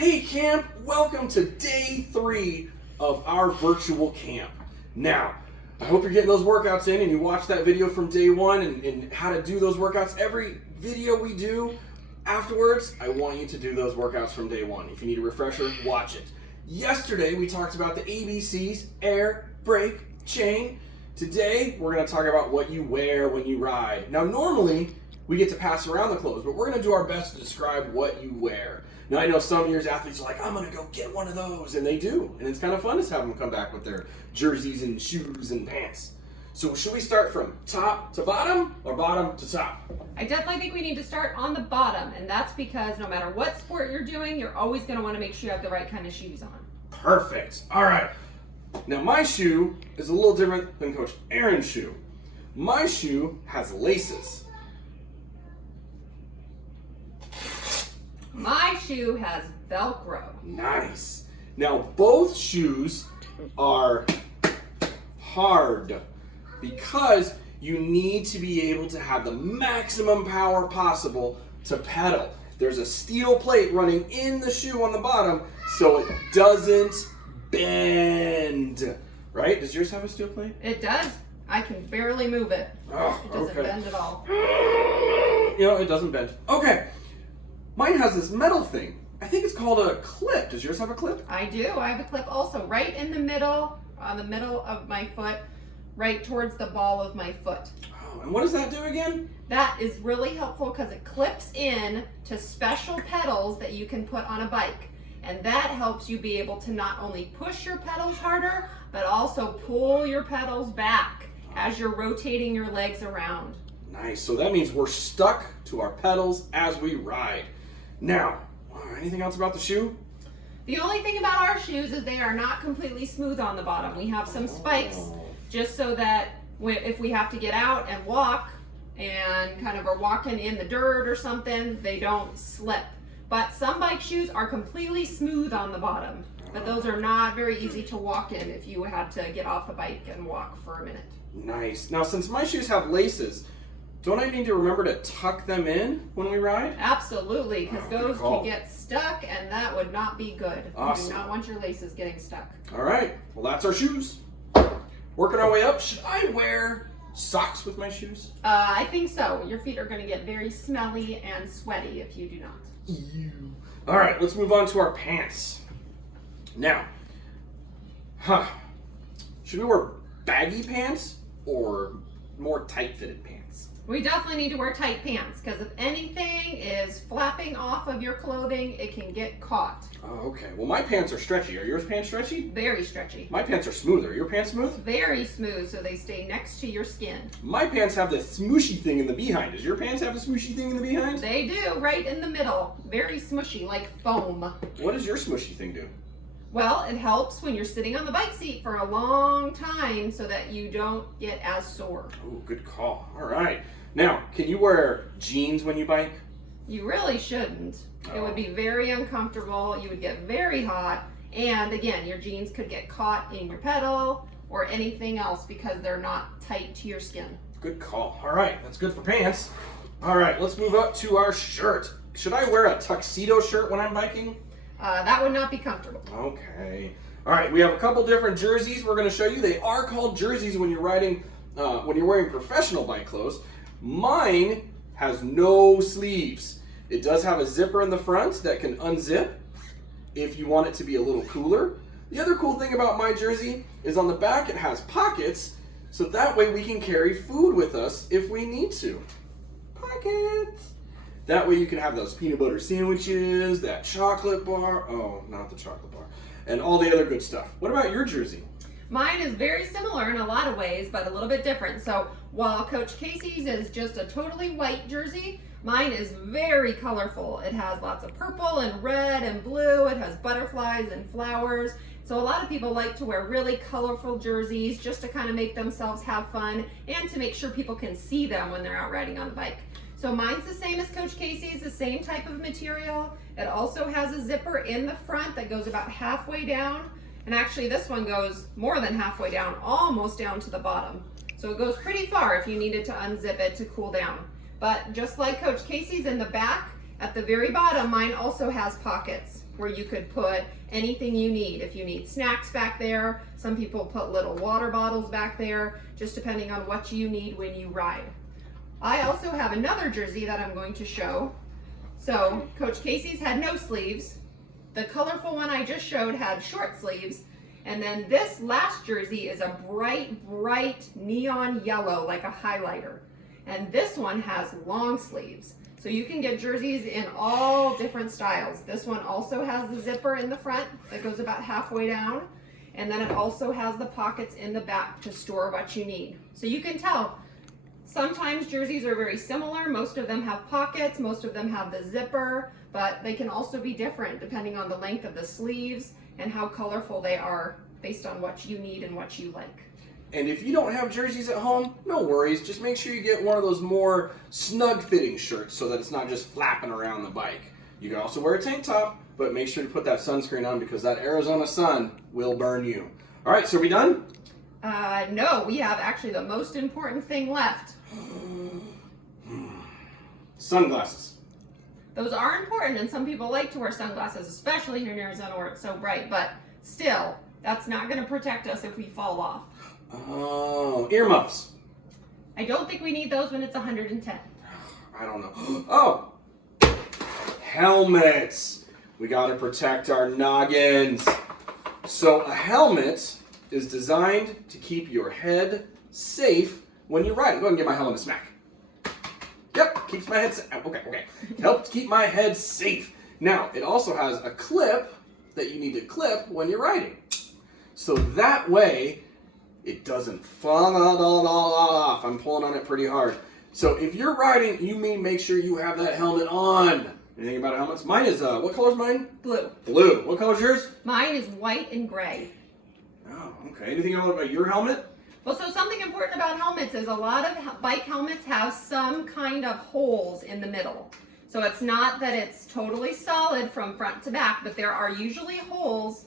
Hey camp, welcome to day 3 of our virtual camp. Now, I hope you're getting those workouts in and you watched that video from day 1 and how to do those workouts. Every video we do afterwards, I want you to do those workouts from day 1. If you need a refresher, watch it. Yesterday, we talked about the ABCs, air, brake, chain. Today, we're going to talk about what you wear when you ride. Now, normally, we get to pass around the clothes, but we're going to do our best to describe what you wear. Now, I know some of your athletes are like, I'm going to go get one of those, and they do. And it's kind of fun to have them come back with their jerseys and shoes and pants. So should we start from top to bottom or bottom to top? I definitely think we need to start on the bottom, and that's because no matter what sport you're doing, you're always going to want to make sure you have the right kind of shoes on. Perfect. All right. Now, my shoe is a little different than Coach Erin's shoe. My shoe has laces. My shoe has Velcro. Nice. Now, both shoes are hard because you need to be able to have the maximum power possible to pedal. There's a steel plate running in the shoe on the bottom so it doesn't bend. Right? Does yours have a steel plate? It does. I can barely move it. Oh, It doesn't bend at all. You know, it doesn't bend. Okay. Mine has this metal thing. I think it's called a clip. Does yours have a clip? I do. I have a clip also right in the middle, on the middle of my foot, right towards the ball of my foot. Oh, and what does that do again? That is really helpful because it clips in to special pedals that you can put on a bike. And that helps you be able to not only push your pedals harder, but also pull your pedals back as you're rotating your legs around. Nice. So that means we're stuck to our pedals as we ride. Now, anything else about the shoe? The only thing about our shoes is they are not completely smooth on the bottom. We have some spikes just so that if we have to get out and walk and kind of are walking in the dirt or something, they don't slip. But some bike shoes are completely smooth on the bottom, but those are not very easy to walk in if you had to get off the bike and walk for a minute. Nice. Now, since my shoes have laces, don't I need to remember to tuck them in when we ride? Absolutely, because those call. can get stuck and that would not be good. Awesome. You do not want your laces getting stuck. All right. Well, that's our shoes. Working our way up. Should I wear socks with my shoes? I think so. Your feet are going to get very smelly and sweaty if you do not. Ew. All right, let's move on to our pants. Now, should we wear baggy pants or more tight-fitted pants? We definitely need to wear tight pants because if anything is flapping off of your clothing, it can get caught. Oh, okay. Well, my pants are stretchy. Are yours pants stretchy? Very stretchy. My pants are smooth. Are your pants smooth? Very smooth, so they stay next to your skin. My pants have this smooshy thing in the behind. Does your pants have a smooshy thing in the behind? They do, right in the middle. Very smushy, like foam. What does your smooshy thing do? Well, it helps when you're sitting on the bike seat for a long time so that you don't get as sore. Oh, good call. All right. Now, can you wear jeans when you bike? You really shouldn't. It would be very uncomfortable. You would get very hot. And again, your jeans could get caught in your pedal or anything else because they're not tight to your skin. Good call. All right. That's good for pants. All right. Let's move up to our shirt. Should I wear a tuxedo shirt when I'm biking? That would not be comfortable. Okay. All right. We have a couple different jerseys we're going to show you. They are called jerseys when you're riding, when you're wearing professional bike clothes. Mine has no sleeves. It does have a zipper in the front that can unzip if you want it to be a little cooler. The other cool thing about my jersey is on the back it has pockets, so that way we can carry food with us if we need to. Pockets! That way you can have those peanut butter sandwiches, that chocolate bar, oh, not the chocolate bar, and all the other good stuff. What about your jersey? Mine is very similar in a lot of ways, but a little bit different. So while Coach Casey's is just a totally white jersey, mine is very colorful. It has lots of purple and red and blue. It has butterflies and flowers. So a lot of people like to wear really colorful jerseys just to kind of make themselves have fun and to make sure people can see them when they're out riding on the bike. So mine's the same as Coach Casey's, the same type of material. It also has a zipper in the front that goes about halfway down. And actually this one goes more than halfway down, almost down to the bottom. So it goes pretty far if you needed to unzip it to cool down. But just like Coach Casey's in the back, At the very bottom, mine also has pockets where you could put anything you need. If you need snacks back there, some people put little water bottles back there, just depending on what you need when you ride. I also have another jersey that I'm going to show. So Coach Casey's had no sleeves. The colorful one I just showed had short sleeves. And then this last jersey is a bright, bright neon yellow, like a highlighter. And this one has long sleeves. So you can get jerseys in all different styles. This one also has the zipper in the front that goes about halfway down. And then it also has the pockets in the back to store what you need. So you can tell, sometimes jerseys are very similar. Most of them have pockets, most of them have the zipper, but they can also be different depending on the length of the sleeves and how colorful they are based on what you need and what you like. And if you don't have jerseys at home, no worries. Just make sure you get one of those more snug fitting shirts so that it's not just flapping around the bike. You can also wear a tank top, but make sure to put that sunscreen on because that Arizona sun will burn you. All right, so are we done? No, we have actually the most important thing left. Sunglasses. Those are important, and some people like to wear sunglasses, especially here in Arizona where it's so bright, but still, that's not going to protect us if we fall off. Oh, earmuffs. I don't think we need those when it's 110. I don't know. Oh, helmets. We got to protect our noggins. So a helmet is designed to keep your head safe when you're riding. Go ahead and give my helmet a smack. Yep, keeps my head safe. Okay. Helps keep my head safe. Now, it also has a clip that you need to clip when you're riding. So that way, it doesn't fall off. I'm pulling on it pretty hard. So if you're riding, you may make sure you have that helmet on. Anything about helmets? Mine is, what color is mine? Blue. Blue. What color is yours? Mine is white and gray. Oh, okay. Anything else about your helmet? Well, so something important about helmets is a lot of bike helmets have some kind of holes in the middle. So it's not that it's totally solid from front to back, but there are usually holes,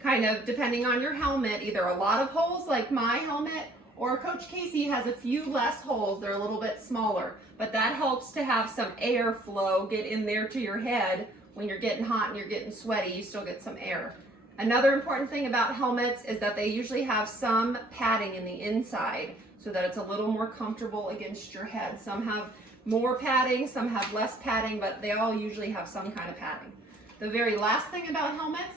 kind of depending on your helmet, either a lot of holes like my helmet, or Coach Casey has a few less holes. They're a little bit smaller, but that helps to have some airflow get in there to your head. When you're getting hot and you're getting sweaty, you still get some air. Another important thing about helmets is that they usually have some padding in the inside so that it's a little more comfortable against your head. Some have more padding, some have less padding, but they all usually have some kind of padding. The very last thing about helmets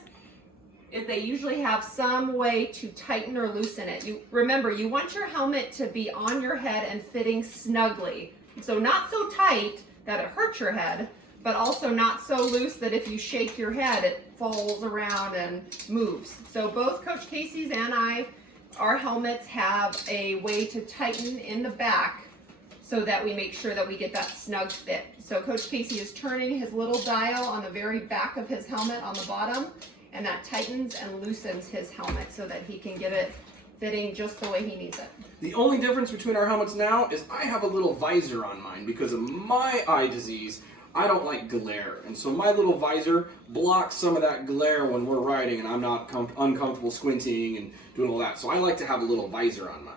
is they usually have some way to tighten or loosen it. Remember, you want your helmet to be on your head and fitting snugly. So not so tight that it hurts your head, but also not so loose that if you shake your head, it falls around and moves. So both Coach Casey's and our helmets have a way to tighten in the back so that we make sure that we get that snug fit. So Coach Casey is turning his little dial on the very back of his helmet on the bottom, and that tightens and loosens his helmet so that he can get it fitting just the way he needs it. The only difference between our helmets now is I have a little visor on mine because of my eye disease. I don't like glare, and so my little visor blocks some of that glare when we're riding and I'm not uncomfortable squinting and doing all that. So I like to have a little visor on mine.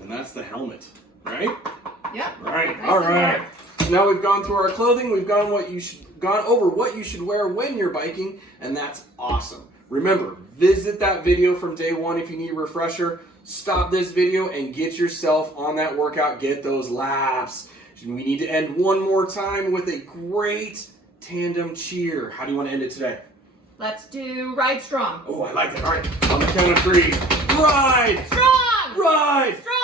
And that's the helmet, right? Yep. Right, Nice all right. So now we've gone through our clothing, we've gone over what you should wear when you're biking, and that's awesome. Remember, visit that video from day one if you need a refresher. Stop this video and get yourself on that workout, get those laps. We need to end one more time with a great tandem cheer. How do you want to end it today? Let's do ride strong. Oh, I like that. All right, on the count of 3. Ride! Strong! Ride! Strong!